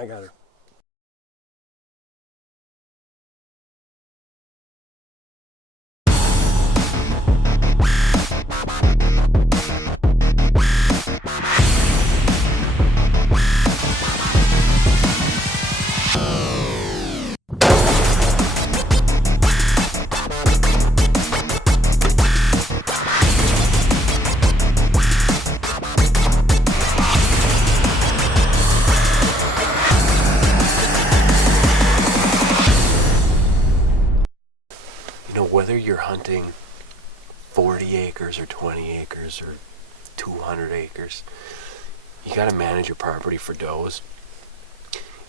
I got her. Whether you're hunting 40 acres or 20 acres or 200 acres, you got to manage your property for does.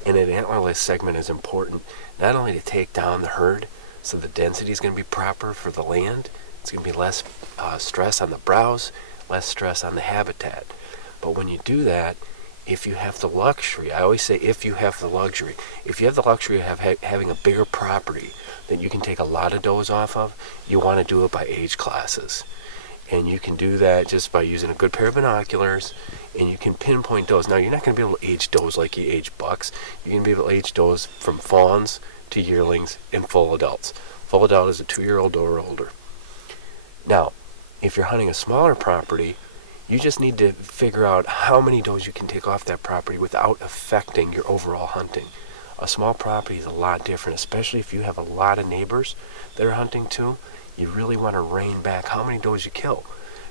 And an antlerless segment is important not only to take down the herd, so the density is going to be proper for the land. It's going to be less stress on the browse, less stress on the habitat. But when you do that, if you have the luxury, I always say if you have the luxury of having a bigger property that you can take a lot of does off of, you want to do it by age classes. And you can do that just by using a good pair of binoculars, and you can pinpoint does. Now, you're not going to be able to age does like you age bucks. You're going to be able to age does from fawns to yearlings and full adults. Full adult is a 2-year-old doe or older. Now, if you're hunting a smaller property, you just need to figure out how many does you can take off that property without affecting your overall hunting. A small property is a lot different, especially if you have a lot of neighbors that are hunting too. You really want to rein back how many does you kill,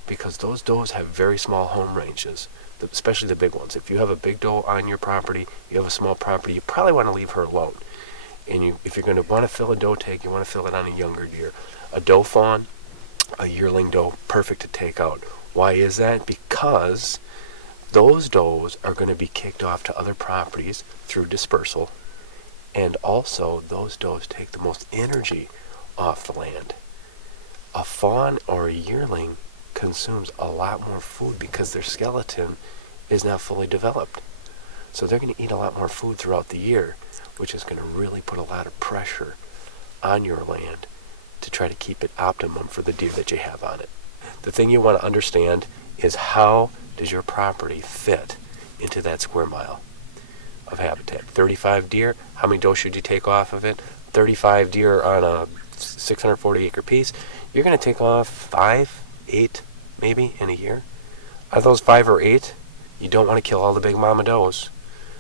because those does have very small home ranges, especially the big ones. If you have a big doe on your property, you have a small property, you probably want to leave her alone. And if you're going to want to fill a doe tag, you want to fill it on a younger deer. A doe fawn, a yearling doe, perfect to take out. Why is that? Because those does are going to be kicked off to other properties through dispersal, and also those does take the most energy off the land. A fawn or a yearling consumes a lot more food because their skeleton is not fully developed. So they're going to eat a lot more food throughout the year, which is going to really put a lot of pressure on your land to try to keep it optimum for the deer that you have on it. The thing you want to understand is, how does your property fit into that square mile of habitat? 35 deer, how many does should you take off of it? 35 deer on a 640 acre piece, you're going to take off 5, 8 maybe in a year. Out of those 5 or 8, you don't want to kill all the big mama does,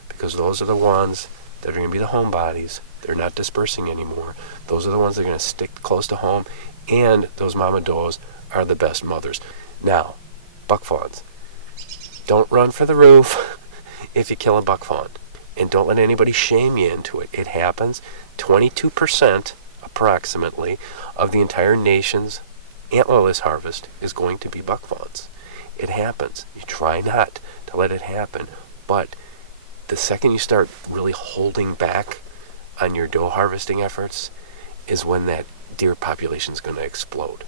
because those are the ones that are going to be the home bodies. They're not dispersing anymore. Those are the ones that are going to stick close to home, and those mama does are the best mothers. Now, buck fawns. Don't run for the roof if you kill a buck fawn. And don't let anybody shame you into it. It happens. 22% approximately of the entire nation's antlerless harvest is going to be buck fawns. It happens. You try not to let it happen. But the second you start really holding back on your doe harvesting efforts is when that deer population is going to explode.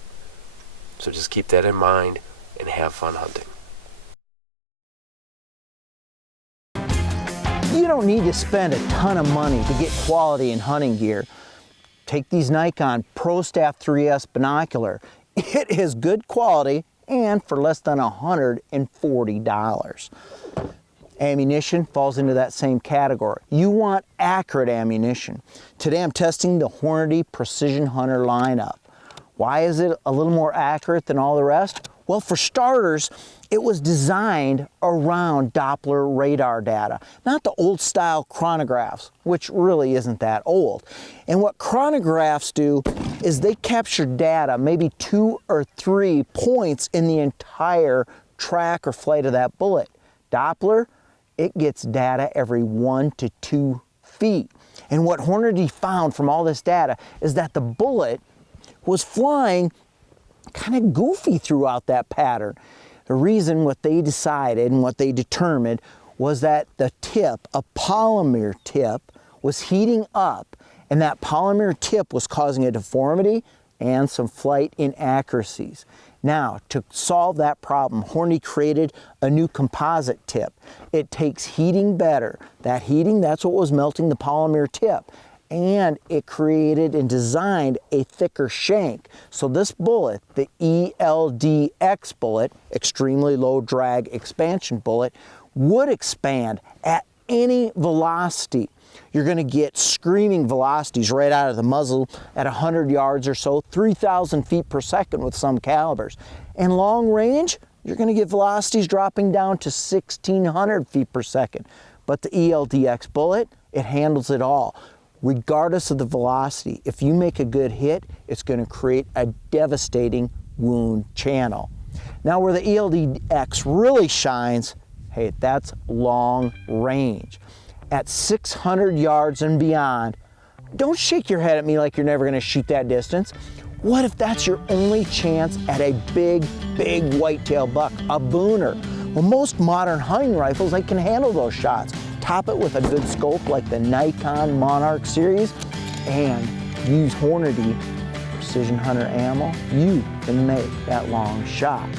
So just keep that in mind and have fun hunting. You don't need to spend a ton of money to get quality in hunting gear. Take these Nikon ProStaff 3S binocular. It is good quality and for less than $140. Ammunition falls into that same category. You want accurate ammunition. Today I'm testing the Hornady Precision Hunter lineup. Why is it a little more accurate than all the rest? Well, for starters, it was designed around Doppler radar data, not the old style chronographs, which really isn't that old. And what chronographs do is they capture data, maybe 2 or 3 points in the entire track or flight of that bullet. Doppler, it gets data every 1 to 2 feet. And what Hornady found from all this data is that the bullet was flying kind of goofy throughout that pattern. The reason, what they decided and what they determined, was that the tip, a polymer tip, was heating up, and that polymer tip was causing a deformity and some flight inaccuracies. Now, to solve that problem, Hornady created a new composite tip. It takes heating better. That heating, that's what was melting the polymer tip. And it created and designed a thicker shank. So this bullet, the ELDX bullet, extremely low drag expansion bullet, would expand at any velocity. You're going to get screaming velocities right out of the muzzle at 100 yards or so, 3,000 feet per second with some calibers. And long range, you're going to get velocities dropping down to 1,600 feet per second. But the ELDX bullet, it handles it all. Regardless of the velocity, if you make a good hit, it's going to create a devastating wound channel. Now where the ELDX really shines, hey, that's long range. At 600 yards and beyond, don't shake your head at me like you're never going to shoot that distance. What if that's your only chance at a big, big whitetail buck, a booner? Well, most modern hunting rifles, they can handle those shots. Top it with a good scope like the Nikon Monarch series and use Hornady Precision Hunter ammo. You can make that long shot.